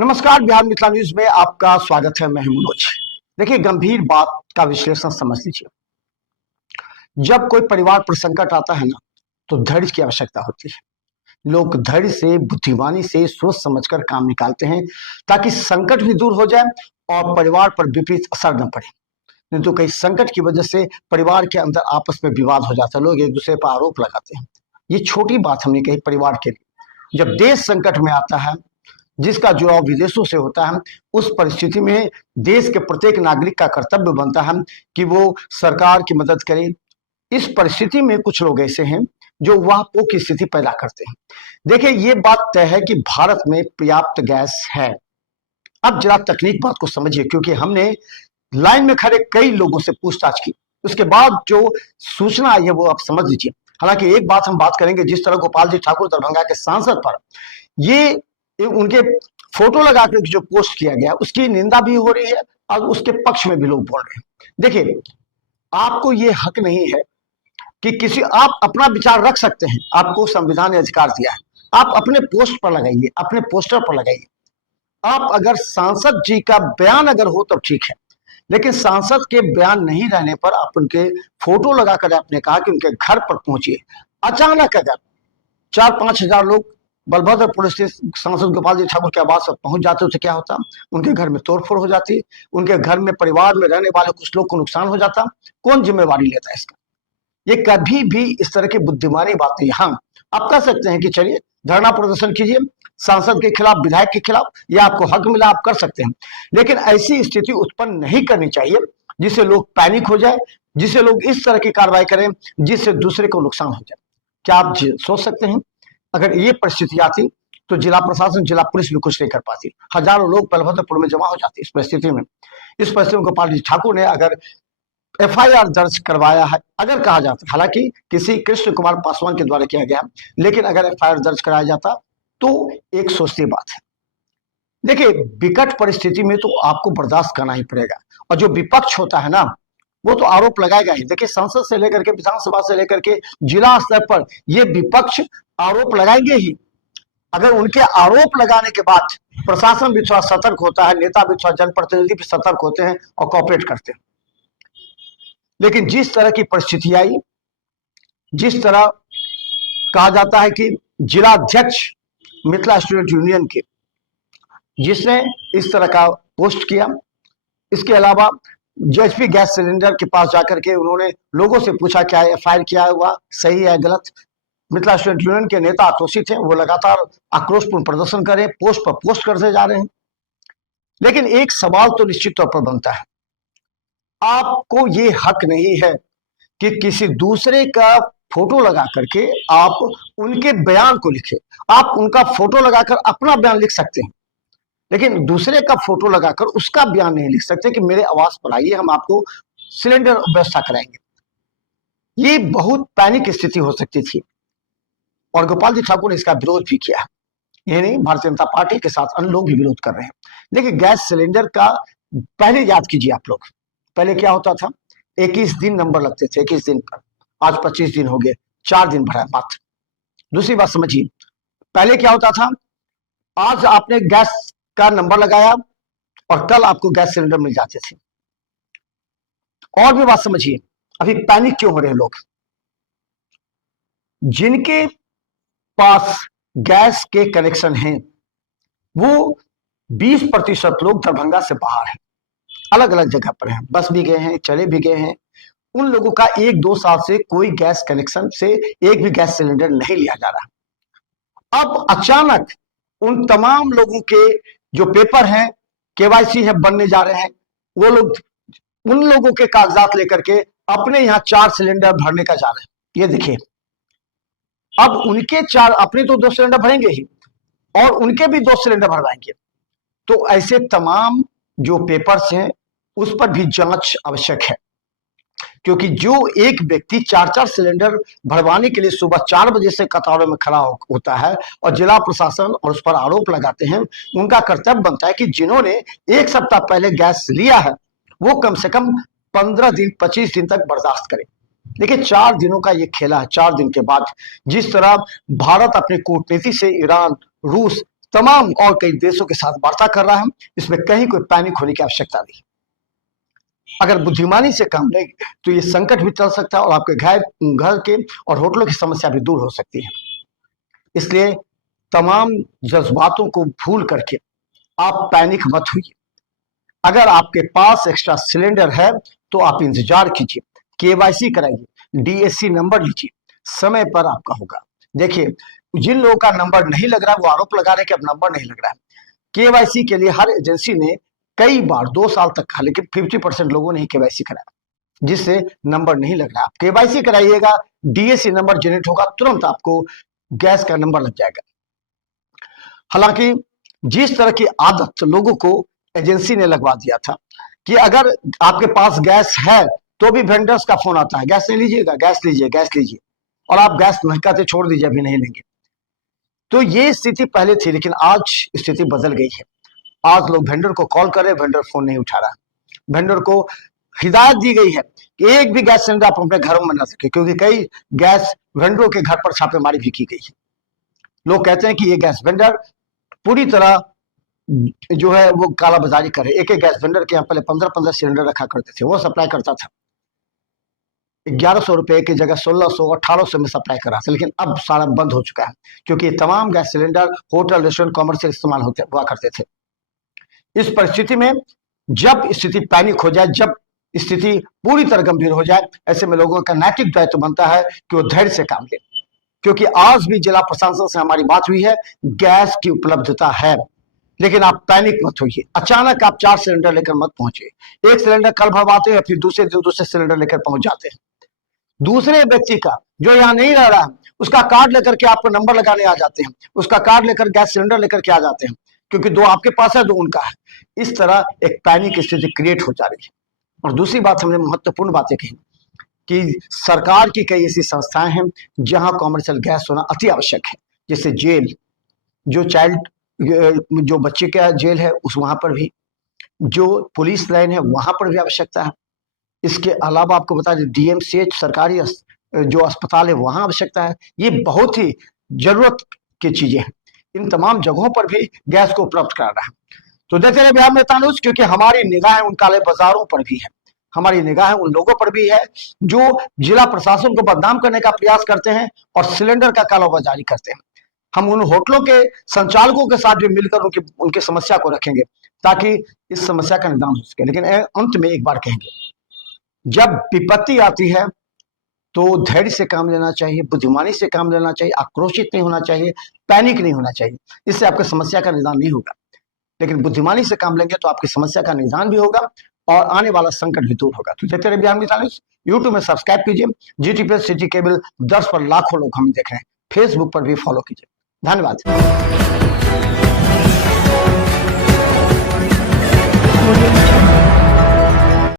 नमस्कार, बिहार मिथिला न्यूज में आपका स्वागत है। मैं हूं मनोज। देखिए, गंभीर बात का विश्लेषण समझ लीजिए। जब कोई परिवार पर संकट आता है ना, तो धैर्य की आवश्यकता होती है। लोग धैर्य से, बुद्धिमानी से, सोच समझकर काम निकालते हैं ताकि संकट भी दूर हो जाए और परिवार पर विपरीत असर न पड़े। नहीं तो कई संकट की वजह से परिवार के अंदर आपस में विवाद हो जाता है, लोग एक दूसरे पर आरोप लगाते हैं। ये छोटी बात हमने कही परिवार के लिए। जब देश संकट में आता है, जिसका जुड़ाव विदेशों से होता है, उस परिस्थिति में देश के प्रत्येक नागरिक का कर्तव्य बनता है कि वो सरकार की मदद करे। इस परिस्थिति में कुछ लोग ऐसे हैं जो वाहपो की स्थिति पैदा करते हैं। देखिए, ये बात तय है कि भारत में पर्याप्त गैस है। अब जरा तकनीक बात को समझिए, क्योंकि हमने लाइन में खड़े कई लोगों से पूछताछ की, उसके बाद जो सूचना आई है वो आप समझ लीजिए। हालांकि एक बात हम बात करेंगे, जिस तरह गोपाल जी ठाकुर दरभंगा के सांसद पर ये उनके फोटो लगाकर जो पोस्ट किया गया, उसकी निंदा भी हो रही है और उसके पक्ष में भी लोग बोल रहे हैं। देखिए, आपको ये हक नहीं है कि आप अपना विचार रख सकते हैं, आपको संविधान ने अधिकार दिया है। आप अपने पोस्ट पर लगाइए, अपने पोस्टर पर लगाइए। आप अगर सांसद जी का बयान अगर हो तो ठीक है, लेकिन सांसद के बयान नहीं रहने पर आप उनके फोटो लगाकर आपने कहा कि उनके घर पर पहुंचिए। अचानक अगर 4-5 हजार लोग बलभद्रपुर स्थित सांसद गोपाल जी ठाकुर के आवास पर पहुंच जाते तो क्या होता? उनके घर में तोड़फोड़ हो जाती, उनके घर में परिवार में रहने वाले कुछ लोग को नुकसान हो जाता। कौन जिम्मेवारी लेता है इसका? ये कभी भी इस तरह की बुद्धिमानी बात नहीं। हाँ, आप कह सकते हैं कि चलिए धरना प्रदर्शन कीजिए सांसद के खिलाफ, विधायक के खिलाफ, या आपको हक मिला आप कर सकते हैं, लेकिन ऐसी स्थिति उत्पन्न नहीं करनी चाहिए जिससे लोग पैनिक हो जाए, जिससे लोग इस तरह की कार्रवाई करें जिससे दूसरे को नुकसान हो जाए। क्या आप सोच सकते हैं अगर ये परिस्थिति आती तो जिला प्रशासन, जिला पुलिस भी कुछ नहीं कर पाती। हजारों लोग बलभद्रपुर में जमा हो जाते। इस परिस्थिति में गोपाल जी ठाकुर ने अगर एफआईआर दर्ज करवाया है, अगर कहा जाता, हालांकि किसी कृष्ण कुमार पासवान के द्वारा किया गया, लेकिन अगर एफआईआर दर्ज कराया जाता तो एक सोचती बात है। देखिए, विकट परिस्थिति में तो आपको बर्दाश्त करना ही पड़ेगा, और जो विपक्ष होता है ना, वो तो आरोप लगाएगा ही। देखिए, संसद से लेकर के, विधानसभा से लेकर के जिला स्तर पर ये विपक्ष आरोप लगाएंगे ही। अगर उनके आरोप लगाने के बाद प्रशासन भी थोड़ा सतर्क होता है, नेता भी थोड़ा, जनप्रतिनिधि भी सतर्क होते हैं और कॉपरेट करते हैं। लेकिन जिस तरह की परिस्थिति आई, जिस तरह कहा जाता है कि जिला अध्यक्ष मिथिला स्टूडेंट यूनियन के, जिसने इस तरह का पोस्ट किया, इसके अलावा जेएचपी गैस सिलेंडर के पास जाकर के उन्होंने लोगों से पूछा क्या एफआईआर किया हुआ सही है गलत। मिथिला स्टूडेंट यूनियन के नेता आक्रोशित हैं, वो लगातार आक्रोशपूर्ण प्रदर्शन कर रहे हैं, पोस्ट पर पोस्ट करते जा रहे हैं। लेकिन एक सवाल तो निश्चित तौर पर बनता है, आपको ये हक नहीं है कि किसी दूसरे का फोटो लगा करके आप उनके बयान को लिखे। आप उनका फोटो लगाकर अपना बयान लिख सकते हैं, लेकिन दूसरे का फोटो लगाकर उसका बयान नहीं लिख सकते कि मेरे आवास पर आइए, हम आपको सिलेंडर व्यवस्था कराएंगे। ये बहुत पैनिक स्थिति हो सकती थी, और गोपाल जी ठाकुर ने इसका विरोध भी किया। ये नहीं, भारतीय जनता पार्टी के साथ अन्य लोग भी विरोध कर रहे हैं। देखिए, गैस सिलेंडर का पहले याद कीजिए आप लोग, पहले क्या होता था? 21 दिन नंबर लगते थे, 21 दिन पर। आज 25 दिन हो गए, 4 दिन भरा मात्र। दूसरी बात समझिए, पहले क्या होता था? आज आपने गैस का नंबर लगाया और कल आपको गैस सिलेंडर मिल जाते थे। और भी बात समझिए, अभी पैनिक क्यों हो रहे हैं लोग? जिनके पास गैस के कनेक्शन हैं, वो 20% लोग दरभंगा से बाहर हैं, अलग अलग जगह पर हैं, बस भी गए हैं, चले भी गए हैं। उन लोगों का 1-2 साल से कोई गैस कनेक्शन से एक भी गैस सिलेंडर नहीं लिया जा रहा। अब अचानक उन तमाम लोगों के जो पेपर हैं, केवाईसी है, बनने जा रहे हैं, वो लोग उन लोगों के कागजात लेकर के अपने यहाँ 4 सिलेंडर भरने का जा रहे हैं। ये देखिए, अब उनके 4, अपने तो 2 सिलेंडर भरेंगे ही, और उनके भी 2 सिलेंडर भरवाएंगे। तो ऐसे तमाम जो पेपर्स हैं उस पर भी जांच आवश्यक है, क्योंकि जो एक व्यक्ति 4-4 सिलेंडर भरवाने के लिए सुबह 4 बजे से कतारों में खड़ा होता है और जिला प्रशासन और उस पर आरोप लगाते हैं, उनका कर्तव्य बनता है कि जिन्होंने 1 सप्ताह पहले गैस लिया है वो कम से कम 15 दिन, 25 दिन तक बर्दाश्त करें। देखिए, 4 दिनों का ये खेला है। 4 दिन के बाद जिस तरह भारत अपनी कूटनीति से ईरान, रूस, तमाम और कई देशों के साथ वार्ता कर रहा है। इसमें कहीं कोई पैनिक होने की आवश्यकता नहीं। अगर बुद्धिमानी से काम लेंगे तो ये संकट भी टल सकता है और आपके घर के और होटलों की समस्या भी दूर हो सकती है। इसलिए तमाम जज्बातों को भूल करके आप पैनिक मत होइए। अगर आपके पास एक्स्ट्रा सिलेंडर है तो आप इंतजार कीजिए, केवाईसी कराइए, डीएससी नंबर लीजिए, समय पर आपका होगा। देखिए, जिन लोगों का नंबर नहीं लग रहा है वो आरोप लगा रहे हैं कि अब नंबर नहीं लग रहा है। केवाईसी के लिए हर एजेंसी ने कई बार 2 साल तक कहा, लेकिन 50% लोगों ने ही केवाईसी कराया, जिससे नंबर नहीं लग रहा। आप केवाईसी कराइएगा, डीएससी नंबर जनरेट होगा, तुरंत आपको गैस का नंबर लग जाएगा। हालांकि जिस तरह की आदत लोगों को एजेंसी ने लगवा दिया था कि अगर आपके पास गैस है तो भी वेंडर्स का फोन आता है, गैस नहीं लीजिएगा, गैस लीजिए, गैस लीजिए, और आप गैस नहीं कहते छोड़ दीजिए, अभी नहीं लेंगे। तो ये स्थिति पहले थी, लेकिन आज स्थिति बदल गई है। आज लोग वेंडर को कॉल कर रहे, वेंडर फोन नहीं उठा रहा। वेंडर को हिदायत दी गई है कि एक भी गैस सिलेंडर आप अपने घरों में न सके, क्योंकि कई गैस वेंडरों के घर पर छापेमारी भी की गई है। लोग कहते हैं कि ये गैस वेंडर पूरी तरह जो है वो कालाबाजारी करे। एक एक गैस वेंडर के यहाँ पहले 15-15 सिलेंडर रखा करते थे, वो सप्लाई करता था। 1100 रुपए की जगह 1600, 1800 में सप्लाई कर रहा था, लेकिन अब सारा बंद हो चुका है, क्योंकि तमाम gas cylinder hotel, restaurant, commercial इस्तेमाल हुआ करते थे। इस परिस्थिति में जब स्थिति पैनिक हो जाए, जब स्थिति पूरी तरह गंभीर हो जाए, ऐसे में लोगों का नैतिक दायित्व बनता है कि वो धैर्य से काम ले, क्योंकि आज भी जिला प्रशासन से हमारी बात हुई है, गैस की उपलब्धता है, लेकिन आप पैनिक मत होइए। अचानक आप 4 सिलेंडर लेकर मत पहुंचे। एक सिलेंडर कल भरवाते हैं, फिर दूसरे दिन दूसरे सिलेंडर लेकर पहुंच जाते हैं। दूसरे व्यक्ति का जो यहाँ नहीं रह रहा है उसका कार्ड लेकर के आपको नंबर लगाने आ जाते हैं, उसका कार्ड लेकर गैस सिलेंडर लेकर के आ जाते हैं, क्योंकि 2 आपके पास है, 2 उनका है। इस तरह एक पैनिक स्थिति क्रिएट हो जा रही है। और दूसरी बात, हमने महत्वपूर्ण बातें कही कि सरकार की कई ऐसी संस्थाएं हैं जहां कॉमर्शियल गैस होना अति आवश्यक है, जैसे जेल, जो बच्चे का जेल है उस वहां पर भी, जो पुलिस लाइन है वहां पर भी आवश्यकता है। इसके अलावा आपको बता दें, डीएमसीएच सरकारी जो अस्पताल है वहां आवश्यकता है। ये बहुत ही जरूरत की चीजें हैं। इन तमाम जगहों पर भी गैस को उपलब्ध कराना है। तो देखते रहे बिहार नेता न्यूज, क्योंकि हमारी निगाहें उन काले बाजारों पर भी है, हमारी निगाहें उन लोगों पर भी है जो जिला प्रशासन को बदनाम करने का प्रयास करते हैं और सिलेंडर का कालाबाजारी करते हैं। हम उन होटलों के संचालकों के साथ भी मिलकर उनकी समस्या को रखेंगे, ताकि इस समस्या का निदान हो सके। लेकिन अंत में एक बार कहेंगे, जब विपत्ति आती है तो धैर्य से काम लेना चाहिए, बुद्धिमानी से काम लेना चाहिए, आक्रोशित नहीं होना चाहिए, पैनिक नहीं होना चाहिए। इससे आपकी समस्या का निदान नहीं होगा, लेकिन बुद्धिमानी से काम लेंगे तो आपकी समस्या का निदान भी होगा और आने वाला संकट भी दूर होगा। तो देखते रहिए बिहार नेता न्यूज। यूट्यूब में सब्सक्राइब कीजिए, जीटी प्लस, सिटी केबल 10 पर लाखों लोग हमें देख रहे हैं, फेसबुक पर भी फॉलो कीजिए। धन्यवाद।